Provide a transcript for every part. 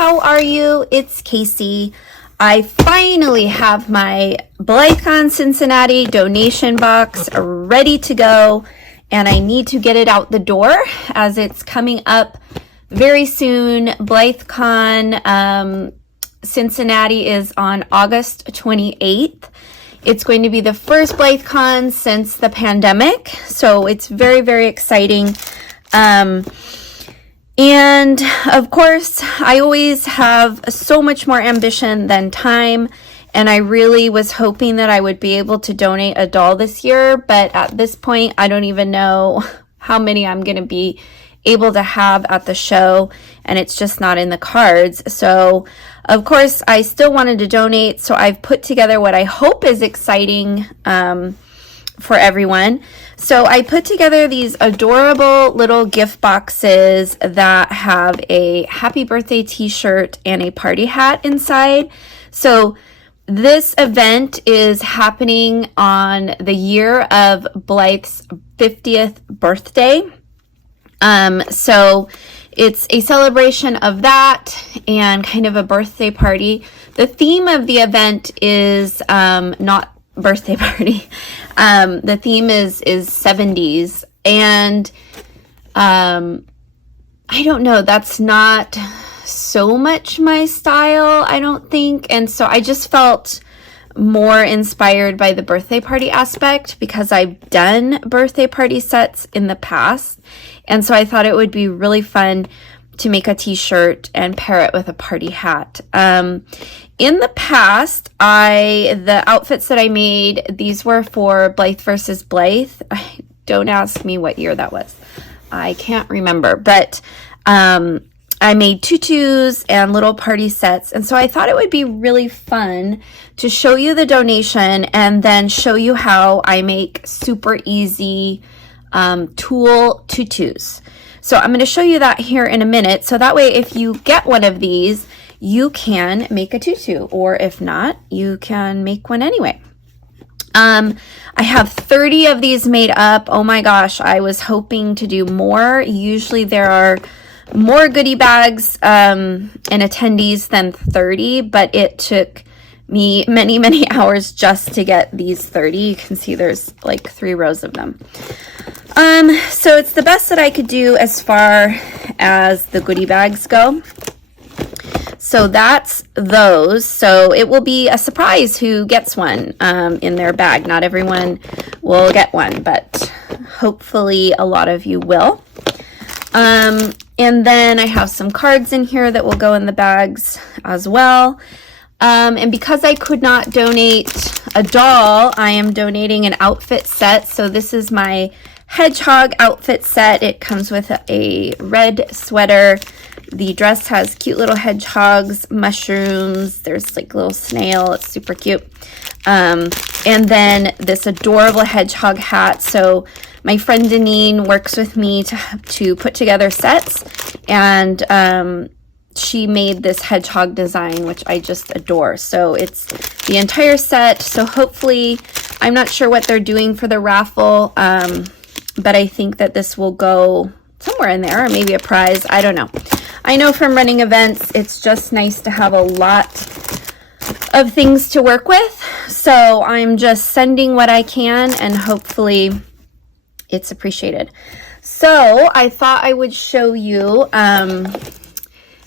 how are you? It's Casey. I finally have my Blythecon Cincinnati donation box ready to go, and I need to get it out the door as it's coming up very soon. Blythecon Cincinnati is on August 28th. It's going to be the first Blythecon since the pandemic, so it's very, very exciting. And of course, I always have so much more ambition than time, and I really was hoping that I would be able to donate a doll this year, but at this point, I don't even know how many I'm going to be able to have at the show, and it's just not in the cards. So of course, I still wanted to donate, so I've put together what I hope is exciting for everyone. So I put together these adorable little gift boxes that have a happy birthday t-shirt and a party hat inside. So this event is happening on the year of Blythe's 50th birthday. So it's a celebration of that and kind of a birthday party. The theme of the event is not birthday party. The theme is 70s, and I don't know, that's not so much my style, I don't think, and so I just felt more inspired by the birthday party aspect because I've done birthday party sets in the past, and so I thought it would be really fun to make a t-shirt and pair it with a party hat. In the past, the outfits that I made, these were for Blythe versus Blythe. Don't ask me what year that was. I can't remember, but I made tutus and little party sets, and so I thought it would be really fun to show you the donation and then show you how I make super easy tulle tutus. So I'm going to show you that here in a minute, so that way if you get one of these, you can make a tutu, or if not, you can make one anyway. I have 30 of these made up. Oh my gosh, I was hoping to do more. Usually there are more goodie bags and attendees than 30, but it took me many, many hours just to get these 30. You can see there's like 3 rows of them. So it's the best that I could do as far as the goodie bags go. So that's those. So it will be a surprise who gets one in their bag. Not everyone will get one, but hopefully a lot of you will. And then I have some cards in here that will go in the bags as well. And because I could not donate a doll, I am donating an outfit set. So this is my hedgehog outfit set. It comes with a red sweater. The dress has cute little hedgehogs, mushrooms, there's like a little snail, it's super cute. And then this adorable hedgehog hat. So my friend Deneen works with me to put together sets, and she made this hedgehog design, which I just adore. So it's the entire set. So hopefully, I'm not sure what they're doing for the raffle, but I think that this will go somewhere in there, or maybe a prize, I don't know. I know from running events, it's just nice to have a lot of things to work with. So I'm just sending what I can, and hopefully it's appreciated. So I thought I would show you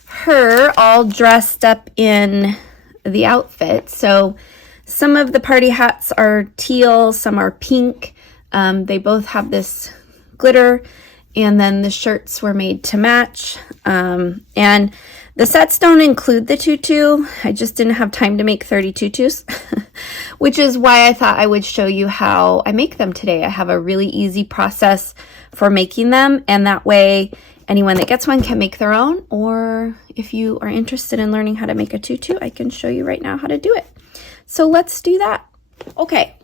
her all dressed up in the outfit. So some of the party hats are teal, some are pink. They both have this glitter. And then the shirts were made to match. And the sets don't include the tutu. I just didn't have time to make 30 tutus, which is why I thought I would show you how I make them today. I have a really easy process for making them, and that way anyone that gets one can make their own, or if you are interested in learning how to make a tutu, I can show you right now how to do it. So let's do that. Okay.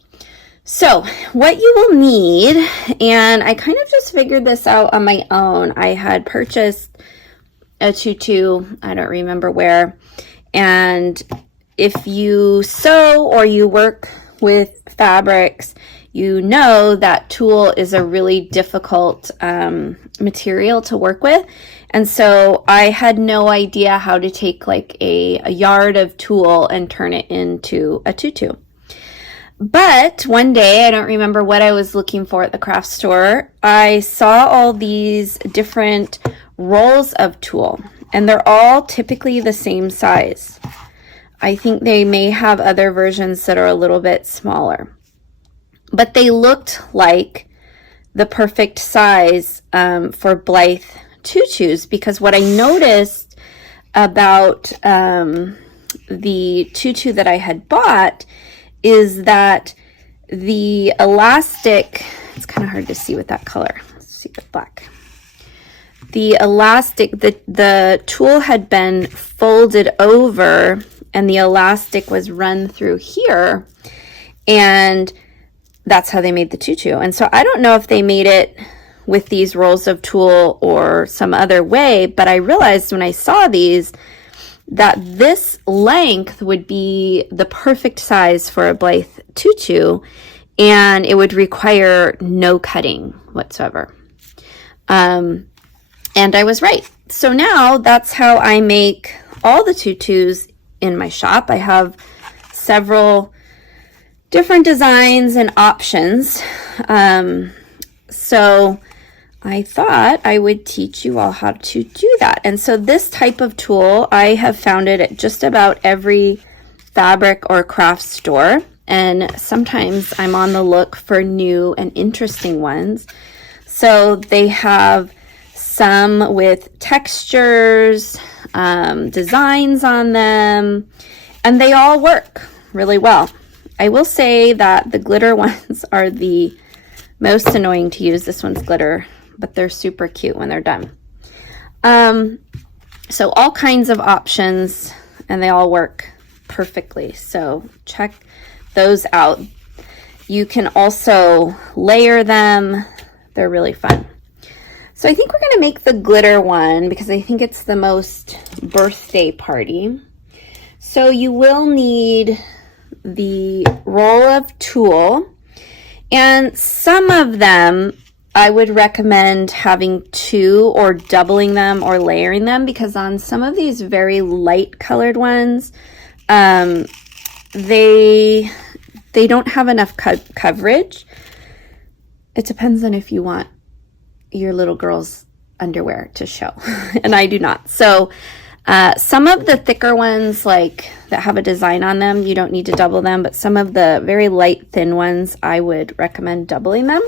So what you will need, and I kind of just figured this out on my own. I had purchased a tutu, I don't remember where, and if you sew or you work with fabrics, you know that tulle is a really difficult material to work with. And so I had no idea how to take like a yard of tulle and turn it into a tutu. But one day, I don't remember what I was looking for at the craft store, I saw all these different rolls of tulle, and they're all typically the same size. I think they may have other versions that are a little bit smaller. But they looked like the perfect size for Blythe tutus, because what I noticed about the tutu that I had bought is that the elastic, it's kind of hard to see with that color. Let's see with black. The elastic, the tulle had been folded over and the elastic was run through here, and that's how they made the tutu. And so I don't know if they made it with these rolls of tulle or some other way, but I realized when I saw these that this length would be the perfect size for a Blythe tutu, and it would require no cutting whatsoever. And I was right. So now that's how I make all the tutus in my shop. I have several different designs and options. So I thought I would teach you all how to do that. And so this type of tulle, I have found it at just about every fabric or craft store. And sometimes I'm on the look for new and interesting ones. So they have some with textures, designs on them, and they all work really well. I will say that the glitter ones are the most annoying to use. This one's glitter, but they're super cute when they're done. So all kinds of options, and they all work perfectly. So check those out. You can also layer them. They're really fun. So I think we're going to make the glitter one because I think it's the most birthday party. So you will need the roll of tulle, and some of them I would recommend having two or doubling them or layering them, because on some of these very light colored ones, they don't have enough coverage. It depends on if you want your little girl's underwear to show, and I do not. So some of the thicker ones, like that have a design on them, you don't need to double them, but some of the very light thin ones, I would recommend doubling them.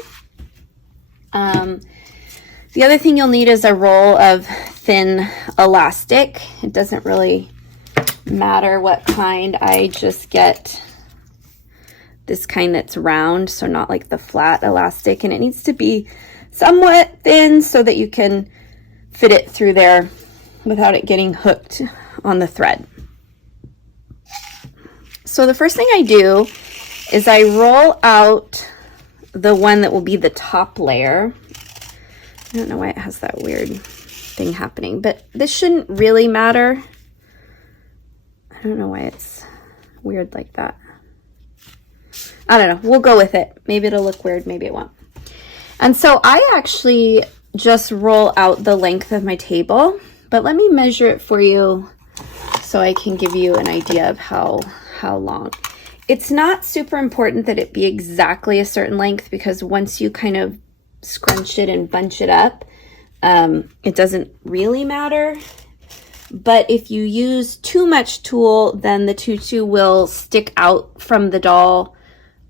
The other thing you'll need is a roll of thin elastic. It doesn't really matter what kind. I just get this kind that's round, so not like the flat elastic, and it needs to be somewhat thin so that you can fit it through there without it getting hooked on the thread. So the first thing I do is I roll out the one that will be the top layer. I don't know why it has that weird thing happening, but this shouldn't really matter. I don't know why it's weird like that. I don't know. We'll go with it. Maybe it'll look weird. Maybe it won't. And so I actually just roll out the length of my table, but let me measure it for you so I can give you an idea of how long. It's not super important that it be exactly a certain length, because once you kind of scrunch it and bunch it up, it doesn't really matter. But if you use too much tulle, then the tutu will stick out from the doll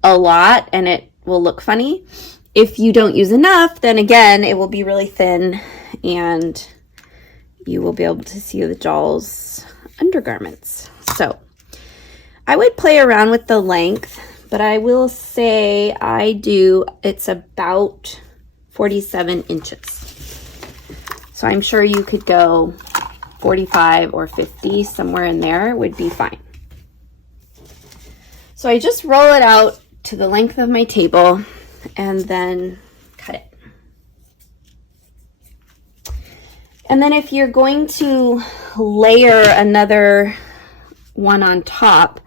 a lot and it will look funny. If you don't use enough, then again, it will be really thin and you will be able to see the doll's undergarments. So I would play around with the length, but I will say it's about 47 inches. So I'm sure you could go 45 or 50, somewhere in there would be fine. So I just roll it out to the length of my table and then cut it. And then if you're going to layer another one on top,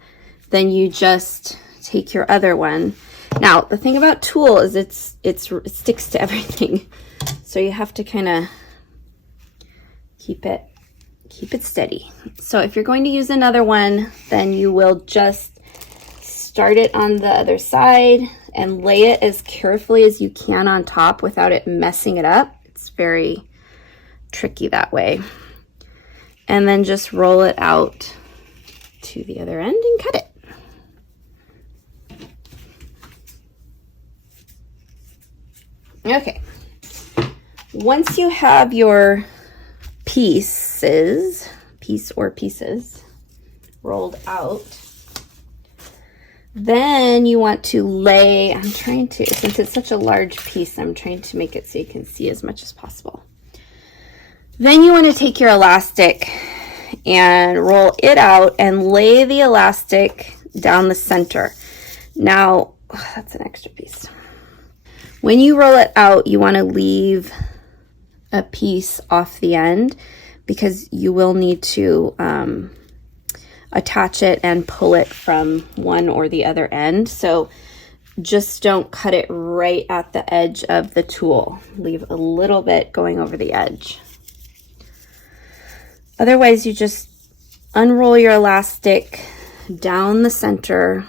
then you just take your other one. Now, the thing about tulle is it sticks to everything. So you have to kind of keep it steady. So if you're going to use another one, then you will just start it on the other side and lay it as carefully as you can on top without it messing it up. It's very tricky that way. And then just roll it out to the other end and cut it. Okay. Once you have your pieces rolled out, then you want to lay, since it's such a large piece, I'm trying to make it so you can see as much as possible. Then you want to take your elastic and roll it out and lay the elastic down the center. Now, that's an extra piece. When you roll it out, you want to leave a piece off the end because you will need to attach it and pull it from one or the other end. So just don't cut it right at the edge of the tulle. Leave a little bit going over the edge. Otherwise, you just unroll your elastic down the center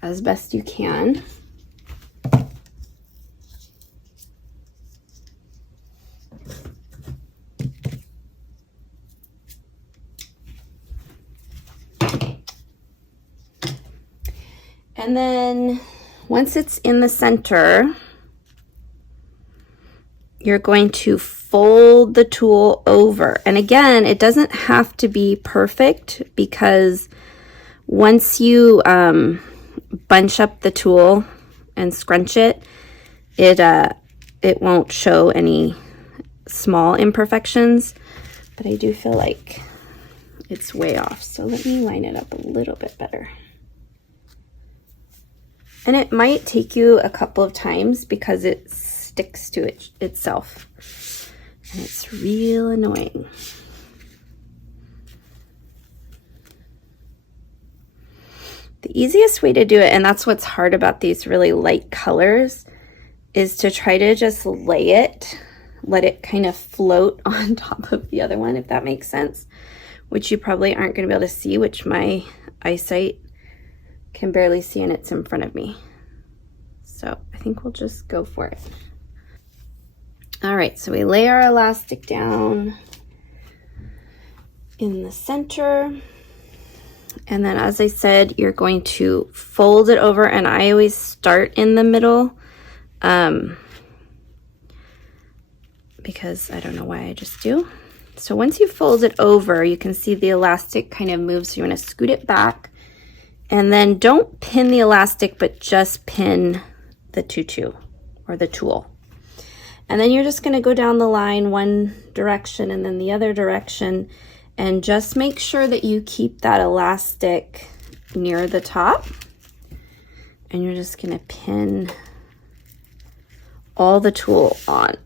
as best you can. And then once it's in the center, you're going to fold the tulle over. And again, it doesn't have to be perfect because once you bunch up the tulle and scrunch it, it won't show any small imperfections. But I do feel like it's way off. So let me line it up a little bit better. And it might take you a couple of times because it sticks to itself. And it's real annoying. The easiest way to do it, and that's what's hard about these really light colors, is to try to just lay it, let it kind of float on top of the other one, if that makes sense, which you probably aren't going to be able to see, which my eyesight can barely see and it's in front of me. So I think we'll just go for it. All right, so we lay our elastic down in the center. And then, as I said, you're going to fold it over, and I always start in the middle because I don't know why I just do. So once you fold it over, you can see the elastic kind of moves. So you want to scoot it back, and then don't pin the elastic, but just pin the tutu or the tulle. And then you're just going to go down the line one direction and then the other direction, and just make sure that you keep that elastic near the top. And you're just going to pin all the tulle on.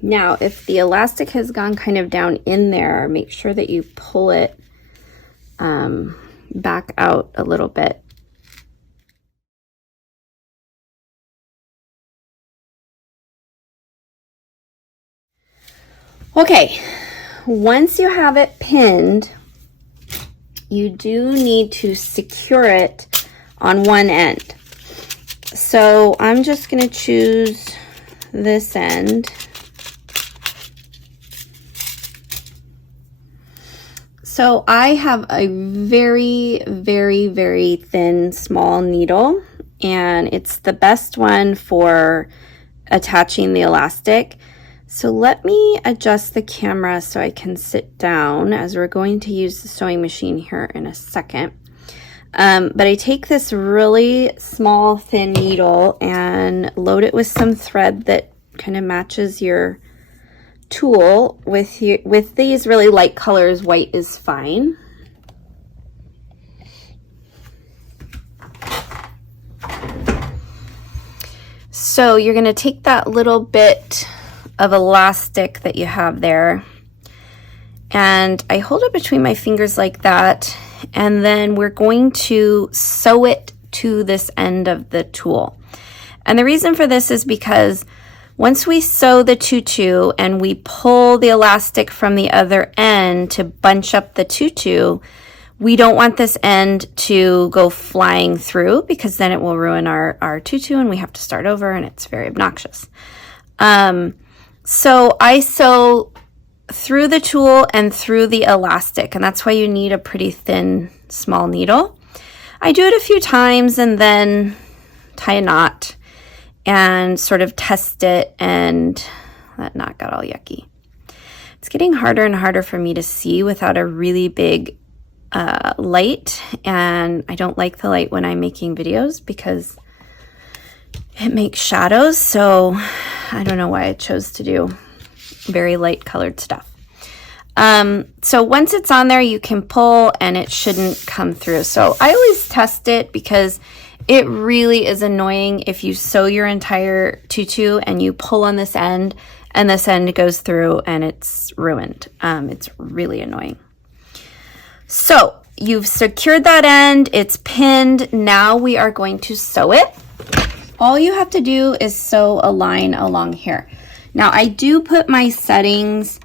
Now, if the elastic has gone kind of down in there, make sure that you pull it back out a little bit. Okay, once you have it pinned, you do need to secure it on one end. So I'm just going to choose this end. So I have a very, very, very thin, small needle, and it's the best one for attaching the elastic. So let me adjust the camera so I can sit down, as we're going to use the sewing machine here in a second. But I take this really small, thin needle and load it with some thread that kind of matches your tulle. With these really light colors, white is fine. So you're going to take that little bit of elastic that you have there, and I hold it between my fingers like that, and then we're going to sew it to this end of the tulle. And the reason for this is because once we sew the tutu and we pull the elastic from the other end to bunch up the tutu, we don't want this end to go flying through, because then it will ruin our tutu and we have to start over, and it's very obnoxious. So I sew through the tulle and through the elastic, and that's why you need a pretty thin, small needle. I do it a few times and then tie a knot and sort of test it, and that knot got all yucky. It's getting harder and harder for me to see without a really big light, and I don't like the light when I'm making videos because it makes shadows, so I don't know why I chose to do very light colored stuff. So once it's on there, you can pull and it shouldn't come through. So I always test it because it really is annoying if you sew your entire tutu and you pull on this end and this end goes through and it's ruined. It's really annoying. So you've secured that end, it's pinned. Now we are going to sew it. All you have to do is sew a line along here. Now I do put my settings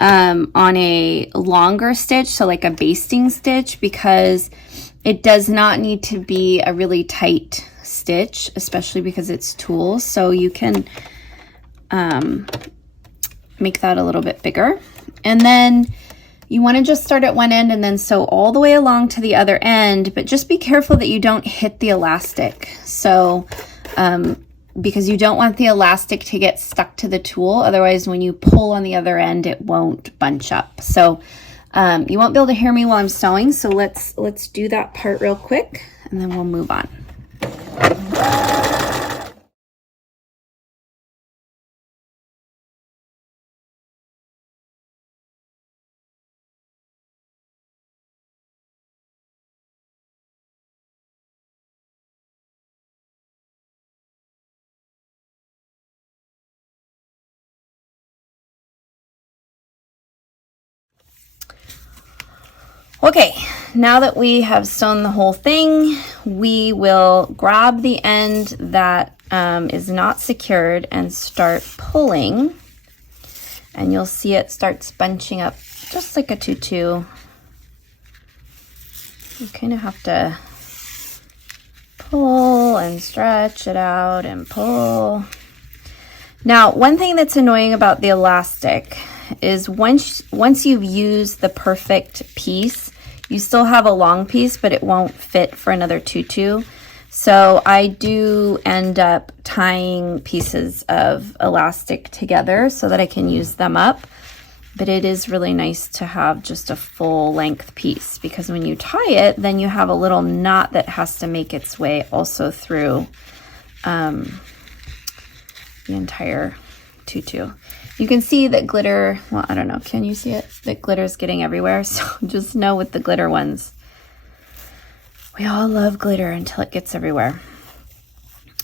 on a longer stitch, so like a basting stitch, because it does not need to be a really tight stitch, especially because it's tulle. So you can make that a little bit bigger. And then you want to just start at one end and then sew all the way along to the other end, but just be careful that you don't hit the elastic. So, because you don't want the elastic to get stuck to the tulle. Otherwise, when you pull on the other end, it won't bunch up. So you won't be able to hear me while I'm sewing. So let's do that part real quick and then we'll move on. Okay, now that we have sewn the whole thing, we will grab the end that is not secured and start pulling. And you'll see it starts bunching up just like a tutu. You kind of have to pull and stretch it out and pull. Now, one thing that's annoying about the elastic is once you've used the perfect piece, you still have a long piece, but it won't fit for another tutu. So I do end up tying pieces of elastic together so that I can use them up. But it is really nice to have just a full length piece, because when you tie it, then you have a little knot that has to make its way also through the entire tutu. You can see that glitter, well, I don't know, can you see it? That glitter is getting everywhere, so just know with the glitter ones, we all love glitter until it gets everywhere.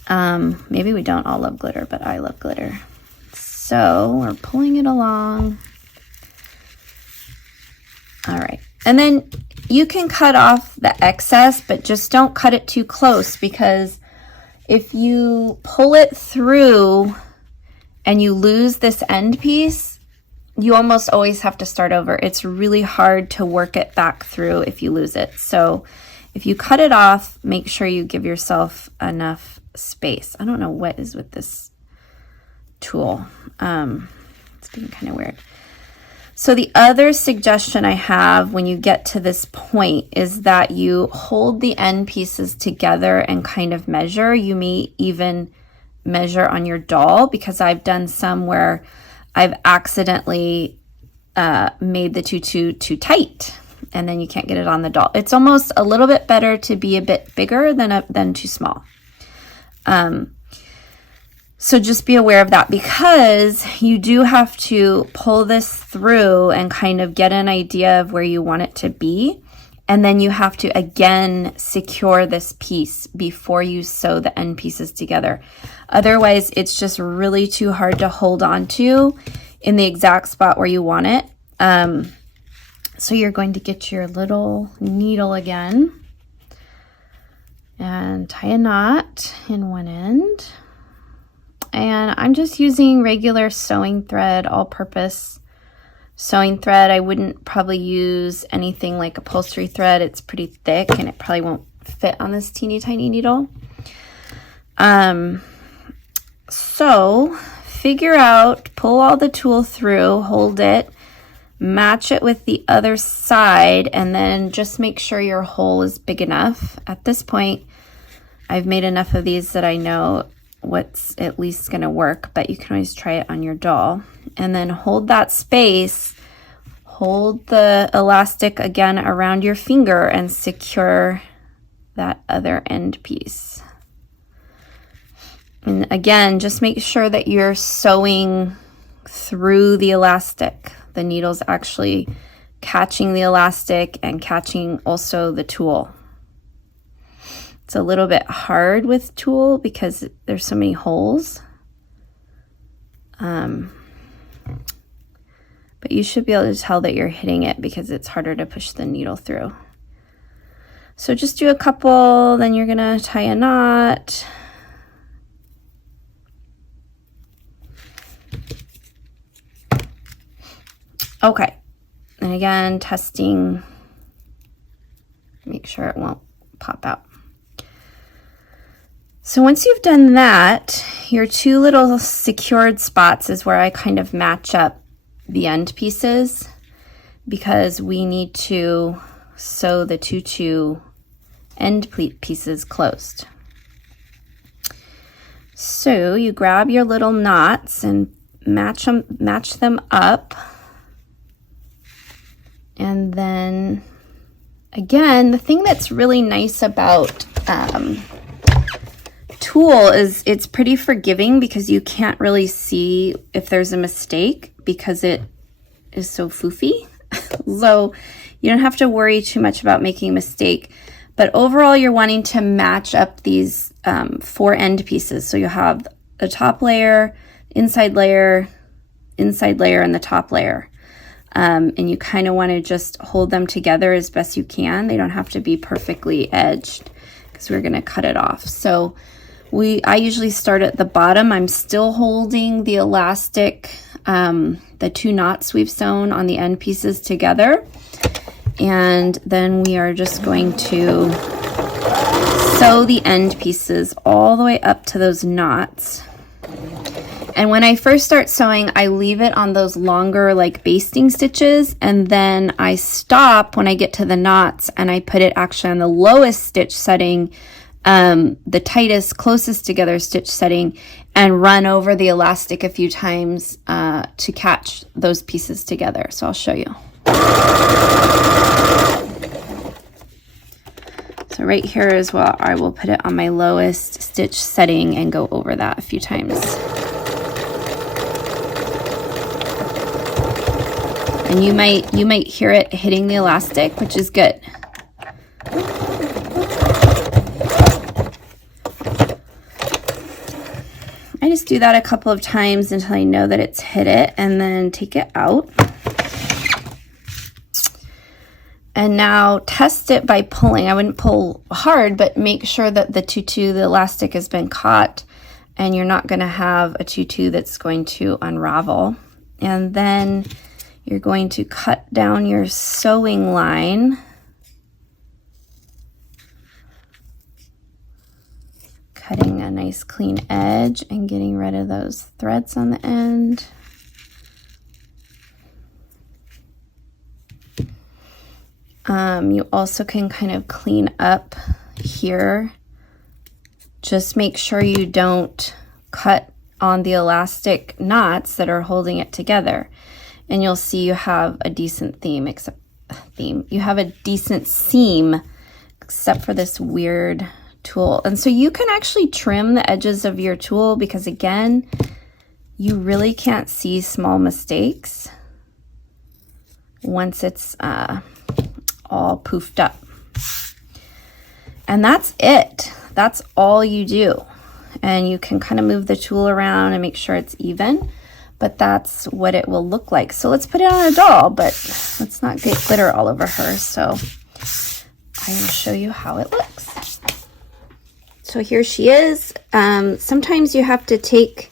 Maybe we don't all love glitter, but I love glitter. So we're pulling it along. All right, and then you can cut off the excess, but just don't cut it too close, because if you pull it through and you lose this end piece, you almost always have to start over. It's really hard to work it back through if you lose it. So if you cut it off, make sure you give yourself enough space. I don't know what is with this tool. It's being kind of weird. So the other suggestion I have when you get to this point is that you hold the end pieces together and kind of measure. You may even measure on your doll, because I've done some where I've accidentally made the tutu too tight and then you can't get it on the doll. It's almost a little bit better to be a bit bigger than too small. So just be aware of that, because you do have to pull this through and kind of get an idea of where you want it to be. And then you have to again secure this piece before you sew the end pieces together. Otherwise, it's just really too hard to hold on to in the exact spot where you want it. So you're going to get your little needle again and tie a knot in one end. And I'm just using regular sewing thread, all-purpose sewing thread. I wouldn't probably use anything like upholstery thread. It's pretty thick and it probably won't fit on this teeny tiny needle. So figure out, pull all the tulle through, hold it, match it with the other side, and then just make sure your hole is big enough. At this point, I've made enough of these that I know what's at least going to work, but you can always try it on your doll. And then hold that space, hold the elastic again around your finger and secure that other end piece. And again, just make sure that you're sewing through the elastic. The needle's actually catching the elastic and catching also the tulle. It's a little bit hard with tulle because there's so many holes. But you should be able to tell that you're hitting it because it's harder to push the needle through. So just do a couple, then you're gonna tie a knot. Okay, and again, testing, make sure it won't pop out. So once you've done that, your two little secured spots is where I kind of match up the end pieces because we need to sew the tutu end pieces closed. So you grab your little knots and match them up. And then again, the thing that's really nice about tulle is it's pretty forgiving because you can't really see if there's a mistake because it is so foofy. So you don't have to worry too much about making a mistake. But overall, you're wanting to match up these 4 end pieces. So you'll have the top layer, inside layer, and the top layer. And you kind of want to just hold them together as best you can. They don't have to be perfectly edged because we're going to cut it off. So I usually start at the bottom. I'm still holding the elastic, the 2 knots we've sewn on the end pieces together. And then we are just going to sew the end pieces all the way up to those knots. And when I first start sewing, I leave it on those longer like basting stitches, and then I stop when I get to the knots and I put it actually on the lowest stitch setting, the tightest, closest together stitch setting, and run over the elastic a few times to catch those pieces together. So I'll show you. So right here as well, I will put it on my lowest stitch setting and go over that a few times. And you might hear it hitting the elastic, which is good. I just do that a couple of times until I know that it's hit it, and then take it out. And now test it by pulling. I wouldn't pull hard, but make sure that the tutu, the elastic, has been caught, and you're not going to have a tutu that's going to unravel. And then you're going to cut down your sewing line. Cutting a nice clean edge and getting rid of those threads on the end. You also can kind of clean up here. Just make sure you don't cut on the elastic knots that are holding it together. And you'll see you have a decent you have a decent seam, except for this weird tulle. And so you can actually trim the edges of your tulle because, again, you really can't see small mistakes once it's all poofed up. And that's it. That's all you do. And you can kind of move the tool around and make sure it's even, but that's what it will look like. So let's put it on a doll, but let's not get glitter all over her. So I will show you how it looks. So here she is. Sometimes you have to take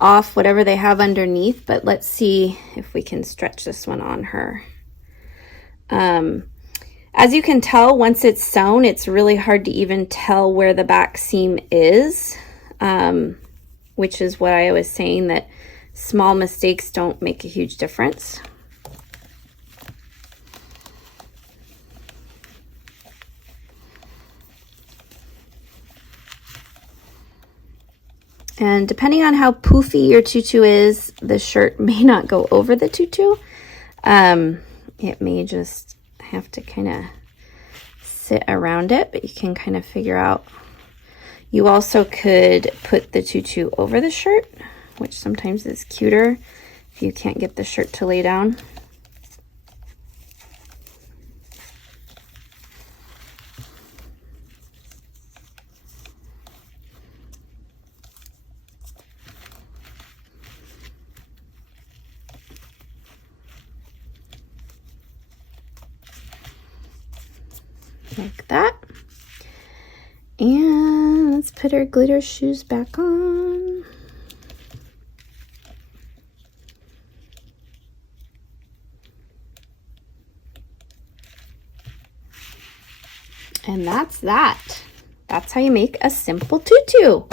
off whatever they have underneath, but let's see if we can stretch this one on her. As you can tell, once it's sewn, it's really hard to even tell where the back seam is, which is what I was saying, that small mistakes don't make a huge difference. And depending on how poofy your tutu is, the shirt may not go over the tutu. It may just have to kind of sit around it, but you can kind of figure out. You also could put the tutu over the shirt, which sometimes is cuter if you can't get the shirt to lay down. Like that. And let's put our glitter shoes back on. And that's that. That's how you make a simple tutu.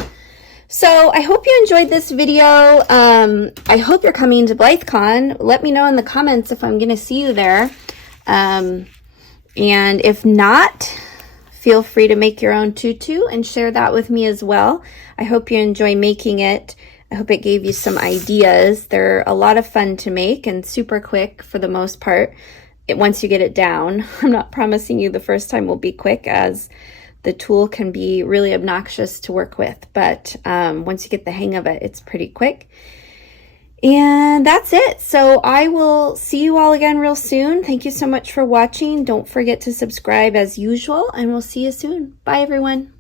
So I hope you enjoyed this video. I hope you're coming to Blythecon. Let me know in the comments if I'm going to see you there. And if not, feel free to make your own tutu and share that with me as well. I hope you enjoy making it. I hope it gave you some ideas. They're a lot of fun to make and super quick for the most part. Once you get it down, I'm not promising you the first time will be quick, as the tool can be really obnoxious to work with. But once you get the hang of it, it's pretty quick. And that's it. So I will see you all again real soon. Thank you so much for watching. Don't forget to subscribe as usual, and we'll see you soon. Bye, everyone.